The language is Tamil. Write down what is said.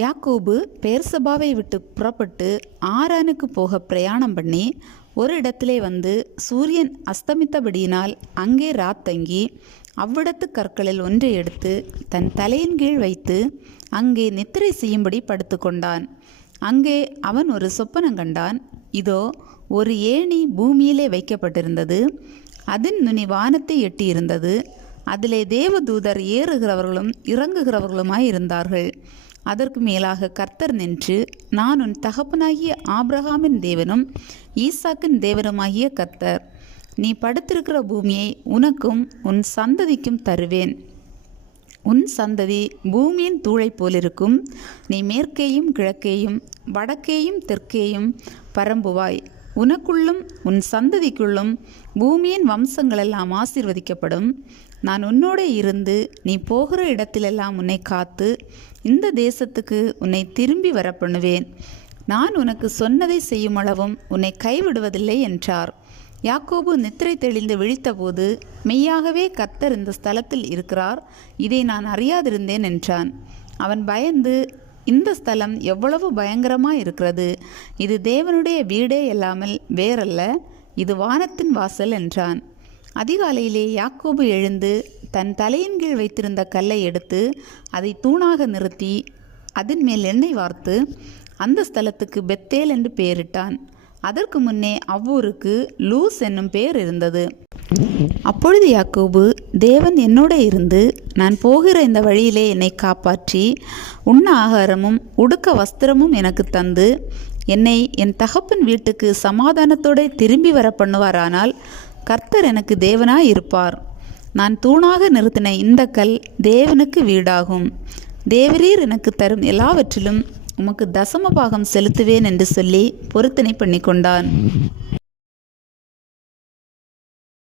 யாக்கோபு பெயர்சபாவை விட்டு புறப்பட்டு ஆரானுக்கு போக பிரயாணம் பண்ணி ஒரு இடத்திலே வந்து சூரியன் அஸ்தமித்தபடியினால் அங்கே ராத்தங்கி அவ்விடத்து கற்களில் ஒன்றை எடுத்து தன் தலையின் கீழ் வைத்து அங்கே நித்திரை செய்யும்படி படுத்து கொண்டான். அங்கே அவன் ஒரு சொப்பனம் கண்டான். இதோ, ஒரு ஏணி பூமியிலே வைக்கப்பட்டிருந்தது. அதன் நுனி வானத்தை எட்டியிருந்தது. அதிலே தேவதூதர் ஏறுகிறவர்களும் இறங்குகிறவர்களுமாய் இருந்தார்கள். அதற்கு மேலாக கர்த்தர் நின்று, நான் உன் தகப்பனாகிய ஆபிரகாமின் தேவனும் ஈசாக்கின் தேவனுமாகிய கர்த்தர். நீ படுத்திருக்கிற பூமியை உனக்கும் உன் சந்ததிக்கும் தருவேன். உன் சந்ததி பூமியின் தூளை போலிருக்கும். நீ மேற்கேயும் கிழக்கேயும் வடக்கேயும் தெற்கேயும் பரம்புவாய். உனக்குள்ளும் உன் சந்ததிக்குள்ளும் பூமியின் வம்சங்களெல்லாம் ஆசீர்வதிக்கப்படும். நான் உன்னோடே இருந்து நீ போகிற இடத்திலெல்லாம் உன்னை காத்து இந்த தேசத்துக்கு உன்னை திரும்பி வர பண்ணுவேன். நான் உனக்கு சொன்னதை செய்யும் அளவும் உன்னை கைவிடுவதில்லை என்றார். யாக்கோபு நித்திரை தெளிந்து விழித்தபோது, மெய்யாகவே கர்த்தர் இந்த ஸ்தலத்தில் இருக்கிறார், இதை நான் அறியாதிருந்தேன் என்றான். அவன் பயந்து, இந்த ஸ்தலம் எவ்வளவு பயங்கரமாய் இருக்கிறது, இது தேவனுடைய வீடே அல்லாமல் வேறல்ல, இது வானத்தின் வாசல் என்றான். அதிகாலையிலே யாக்கோபு எழுந்து தன் தலையின் கீழ் வைத்திருந்த கல்லை எடுத்து அதை தூணாக நிறுத்தி அதன் மேல் எண்ணெய் வார்த்து அந்த ஸ்தலத்துக்கு பெத்தேல் என்று பெயரிட்டான். அதற்கு முன்னே அவ்வூருக்கு லூஸ் என்னும் பெயர் இருந்தது. அப்பொழுது யாக்கோபு, தேவன் என்னோட இருந்து நான் போகிற இந்த வழியிலே என்னை காப்பாற்றி உண்ண ஆகாரமும் உடுக்க வஸ்திரமும் எனக்கு தந்து என்னை என் தகப்பன் வீட்டுக்கு சமாதானத்தோடு திரும்பி வர பண்ணுவாரானால் கர்த்தர் எனக்கு தேவனாய் இருப்பார். நான் தூணாக நிறுத்தின இந்த கல் தேவனுக்கு வீடாகும். தேவரீர் எனக்கு தரும் எல்லாவற்றிலும் உமக்கு தசம பாகம் செலுத்துவேன் என்று சொல்லி பொருத்தனை பண்ணி கொண்டான்.